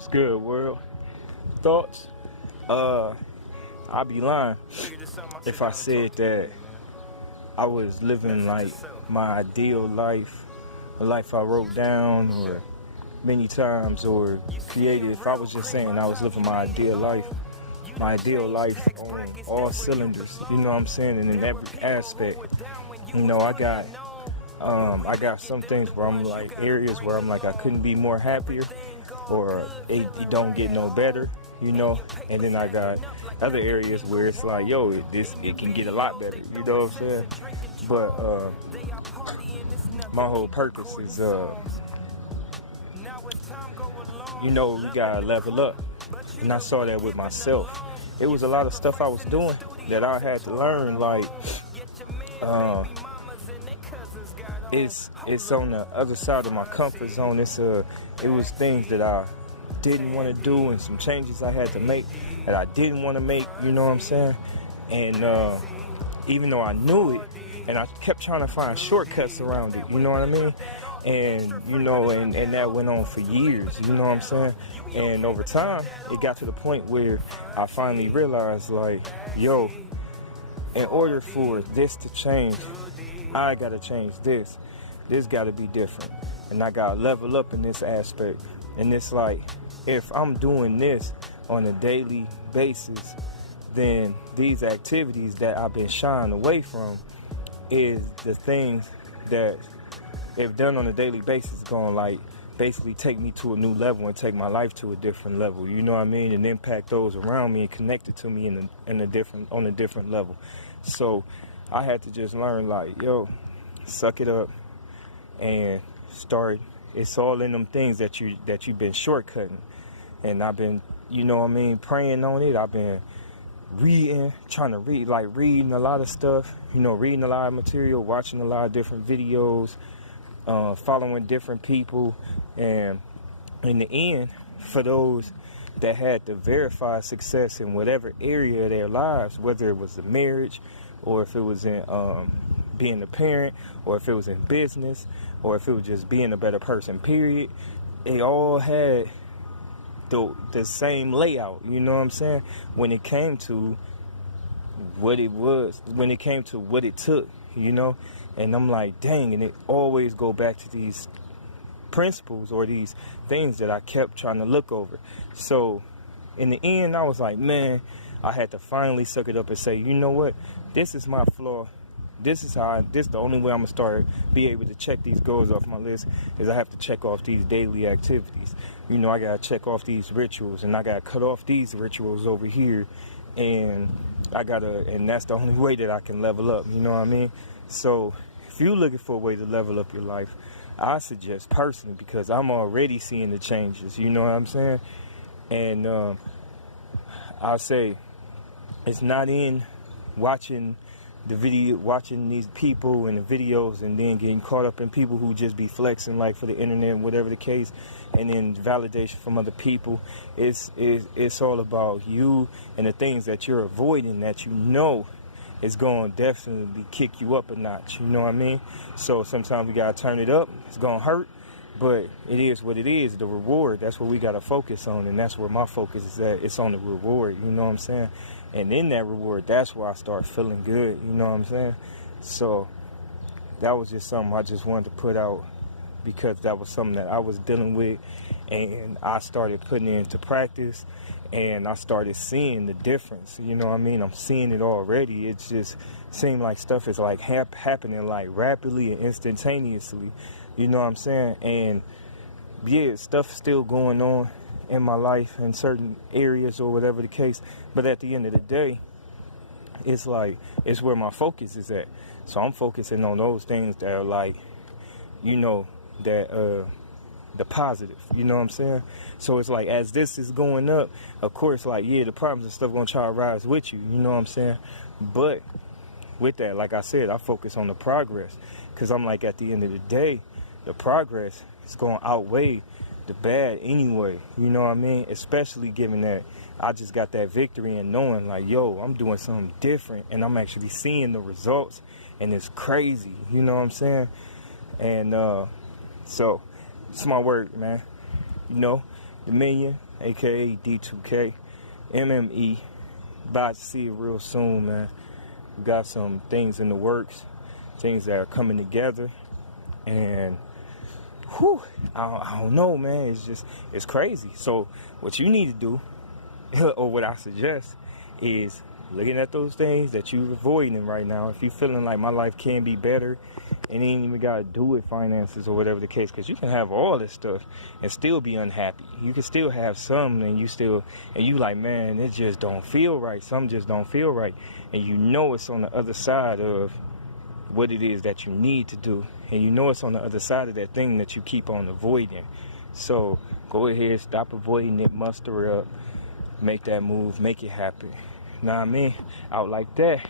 It's good, world. Thoughts? I'd be lying if I said that I was living like my ideal life, a life I wrote down or many times or created. If I was just saying I was living my ideal life on all cylinders, you know what I'm saying, and in every aspect. You know, I got some things where I'm like areas where I'm like I couldn't be more happier, or it don't get no better, you know. And then I got other areas where it's like, yo, it can get a lot better, you know what I'm saying? But my whole purpose is, you know, we gotta level up, and I saw that with myself. It was a lot of stuff I was doing that I had to learn, like. It's on the other side of my comfort zone. It was things that I didn't want to do and some changes I had to make that I didn't want to make, you know what I'm saying? And even though I knew it, and I kept trying to find shortcuts around it, you know what I mean? And, you know, and that went on for years, you know what I'm saying? And over time, it got to the point where I finally realized, like, yo, in order for this to change, I gotta change this. This gotta be different. And I gotta level up in this aspect. And it's like, if I'm doing this on a daily basis, then these activities that I've been shying away from is the things that, if done on a daily basis, gonna like basically take me to a new level and take my life to a different level. You know what I mean? And impact those around me and connect it to me on a different level. So I had to just learn, like, yo, suck it up and start. It's all in them things that you've been shortcutting. And I've been, you know what I mean, praying on it. I've been reading a lot of stuff, you know, reading a lot of material, watching a lot of different videos, following different people. And in the end, for those that had to verify success in whatever area of their lives, whether it was the marriage, or if it was in being a parent, or if it was in business, or if it was just being a better person, period, they all had the same layout, you know what I'm saying, when it came to what it was, when it came to what it took, you know. And I'm like, dang, and it always go back to these principles or these things that I kept trying to look over. So in the end, I was like, man, I had to finally suck it up and say, you know what, this is my flaw. This is the only way I'm gonna be able to check these goals off my list, is I have to check off these daily activities. You know, I gotta check off these rituals, and I gotta cut off these rituals over here, and that's the only way that I can level up, you know what I mean? So if you're looking for a way to level up your life, I suggest personally, because I'm already seeing the changes, you know what I'm saying? And I'll say it's not in watching these people and the videos and then getting caught up in people who just be flexing like for the internet and whatever the case, and then validation from other people. It's all about you and the things that you're avoiding that you know is going to definitely kick you up a notch, you know what I mean? So sometimes we got to turn it up. It's going to hurt, but it is what it is. The reward, that's what we got to focus on, and that's where my focus is at. It's on the reward, you know what I'm saying? And in that reward, that's where I start feeling good, you know what I'm saying? So that was just something I just wanted to put out, because that was something that I was dealing with, and I started putting it into practice, and I started seeing the difference, you know what I mean? I'm seeing it already. It just seemed like stuff is like happening like rapidly and instantaneously, you know what I'm saying? And yeah, stuff's still going on in my life in certain areas or whatever the case, but at the end of the day, it's like, it's where my focus is at. So I'm focusing on those things that are like, you know, that the positive, you know what I'm saying? So it's like, as this is going up, of course, like, yeah, the problems and stuff gonna try to rise with you, you know what I'm saying? But with that, like I said, I focus on the progress, because I'm like, at the end of the day, the progress is gonna outweigh the bad anyway, you know what I mean? Especially given that I just got that victory and knowing like, yo, I'm doing something different, and I'm actually seeing the results, and it's crazy, you know what I'm saying? And so it's my word, man. You know, Dominion, aka D2K, MME. About to see it real soon, man. We got some things in the works, things that are coming together, and whew, I don't know, man. It's crazy. So what you need to do, or what I suggest, is looking at those things that you're avoiding right now. If you're feeling like my life can be better, and ain't even got to do with finances or whatever the case, because you can have all this stuff and still be unhappy. You can still have some, and you like, man, it just don't feel right. Some just don't feel right, and you know it's on the other side of what it is that you need to do, and you know it's on the other side of that thing that you keep on avoiding. So go ahead, stop avoiding it, muster up, make that move, make it happen. Know what I mean? Out like that.